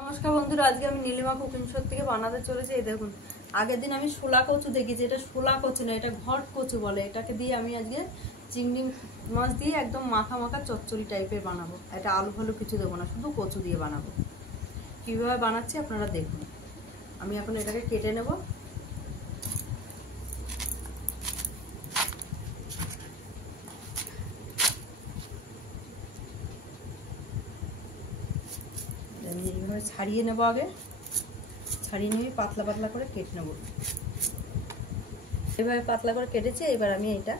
নমস্কার বন্ধুরা, আজকে আমি নীলিমা কুকিং শো থেকে বানাতে চলেছি। এই দেখুন, আগের দিন আমি শোলা কচু দেখেছি, এটা শোলা কচু না, এটা ঘট কচু বলে। এটাকে দিয়ে আমি আজকে চিংড়ি মাছ দিয়ে একদম মাখা মাখা চচ্চড়ি টাইপের বানাবো। এটা আলু ফালু কিছু দেবো না, শুধু কচু দিয়ে বানাবো। কীভাবে বানাচ্ছি আপনারা দেখুন। আমি এখন এটাকে কেটে নেব। আমি এইভাবে ছাড়িয়ে নেবো, আগে ছাড়িয়ে নিয়ে পাতলা পাতলা করে কেটে নেব। এভাবে পাতলা করে কেটেছি। এবার আমি এটা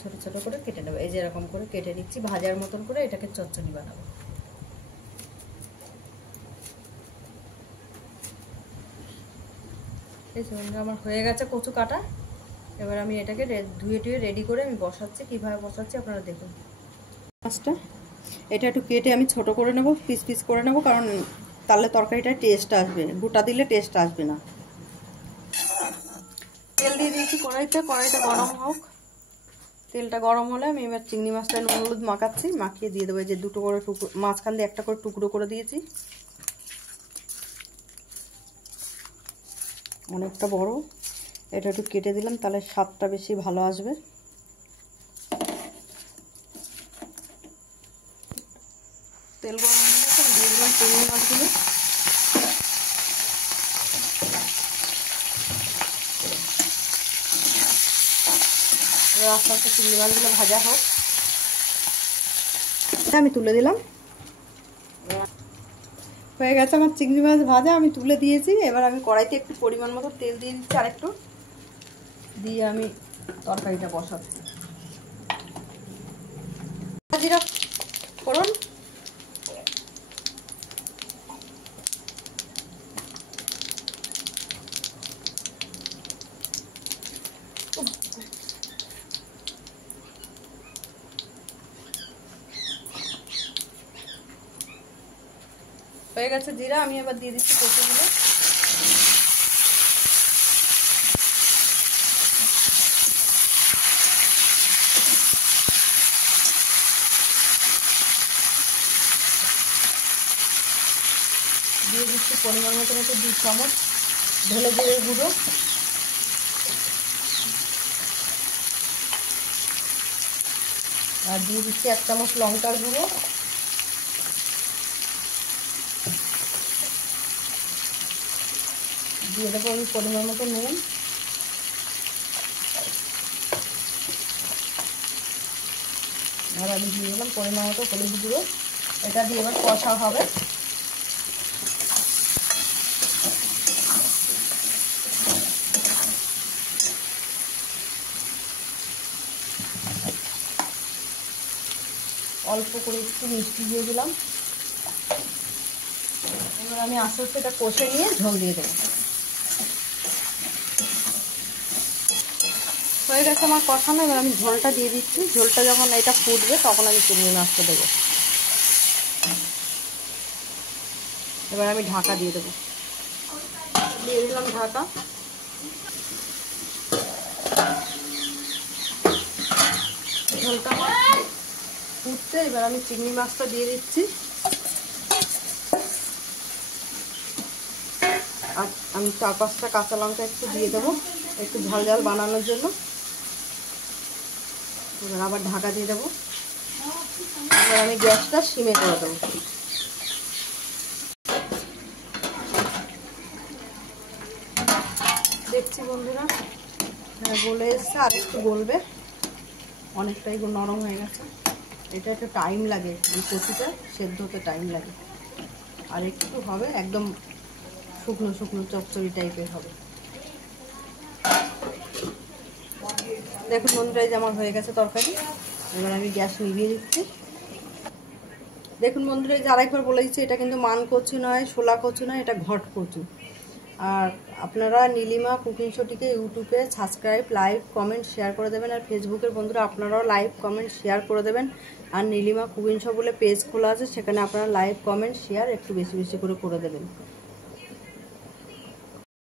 ছোট ছোট করে কেটে নেবো। এই যে এরকম করে কেটে নিচ্ছি, ভাজার মতন করে এটাকে চচ্চড়ি বানাবো। এই যে আমার হয়ে গেছে কচু কাটা। এবার আমি এটাকে ধুয়ে টুয়ে রেডি করে আমি বসাচ্ছি। কীভাবে বসাচ্ছি আপনারা দেখুন। মাছটা এটা একটু কেটে আমি ছোট করে নেব, পিস পিস করে নেব, কারণ তাহলে তরকারিটা টেস্ট আসবে, গোটা দিলে টেস্ট আসবে না। তেল দিয়ে দিয়েছি কড়াইতে, কড়াইটা গরম হোক। তেলটা গরম হলে আমি এবার চিংড়ি মাছটা নুন হলুদ মাখাচ্ছি, মাখিয়ে দিয়ে দেবো। এই যে দুটো করে টুকরো, মাঝখান দিয়ে একটা করে টুকরো করে দিয়েছি, অনেকটা বড়। এটা একটু কেটে দিলাম, তাহলে স্বাদটা বেশি ভালো আসবে। তেল গরম হয়ে গেছে, দিয়ে দিলাম চিংড়ি মাছগুলো। আস্তে আস্তে চিংড়ি মাছগুলো ভাজা হোক। আমি তুলে দিলাম। হয়ে গেছে আমার চিংড়ি মাছ ভাজা, আমি তুলে দিয়েছি। এবার আমি কড়াইতে একটু পরিমাণ মতো তেল দিয়ে দিচ্ছি, আর একটু দিয়ে আমি তরকারিটা বসাচ্ছি। জিরা ফোড়ন, হয়ে গেছে জিরা। আমি এবার দিয়ে দিচ্ছি কচুগুলো। দিয়ে দিচ্ছি পরিমাণ মতো 2 চামচ ধনে জিরের গুঁড়ো, আর দিয়ে দিচ্ছি 1 চামচ লঙ্কার গুঁড়ো, দিয়ে দেবো আমি পরিমাণ মতো নুন, আর আমি দিয়ে দিলাম পরিমাণ মতো হলুদ গুঁড়ো। এটা দিয়ে এবার কষা হবে। অল্প করে একটু মিষ্টি দিয়ে দিলাম। এবার আমি আস্তে আস্তে এটা কষে নিয়ে ঝোল দিয়ে দেবো। হয়ে গেছে আমার কষানো। এবার আমি ঝোলটা দিয়ে দিচ্ছি। ঝোলটা যখন এটা ফুটবে তখন আমি চিংড়ি মাছটা দেবো। এবার আমি ঢাকা দিয়ে দেবো। দিয়ে দিলাম ঢাকা। ঝোলটা ফুটছে, এবার আমি চিংড়ি মাছটা দিয়ে দিচ্ছি। আর আমি 4-5টা কাঁচা লঙ্কা একটু দিয়ে দেবো, একটু ঝাল ঝাল বানানোর জন্য। এবার আবার ঢাকা দিয়ে দেবো। এবার আমি গ্যাসটা সিমে করে দেবো। দেখছি বন্ধুরা গলে এসছে, আর একটু গলবে, অনেকটাই নরম হয়ে গেছে। এটা একটু টাইম লাগে, এই কচুটা সেদ্ধ হতে টাইম লাগে। আর একটু হবে, একদম শুকনো শুকনো চচ্চড়ি টাইপের হবে। দেখুন বন্ধুরা, এই যে আমার হয়ে গেছে তরকারি। এবার আমি গ্যাস নিভিয়ে দিচ্ছি। দেখুন বন্ধুরা, এই যে আরেকবার বলে দিচ্ছি, এটা কিন্তু মান কচু নয়, শোলা কচু নয়, এটা ঘট কচু। আর আপনারা নীলিমা কুকিং শোটিকে ইউটিউবে সাবস্ক্রাইব, লাইক, কমেন্ট, শেয়ার করে দেবেন। আর ফেসবুকের বন্ধুরা আপনারাও লাইক, কমেন্ট, শেয়ার করে দেবেন। আর নীলিমা কুকিং শো বলে পেজ খোলা আছে, সেখানে আপনারা লাইক, কমেন্ট, শেয়ার একটু বেশি বেশি করে দেবেন।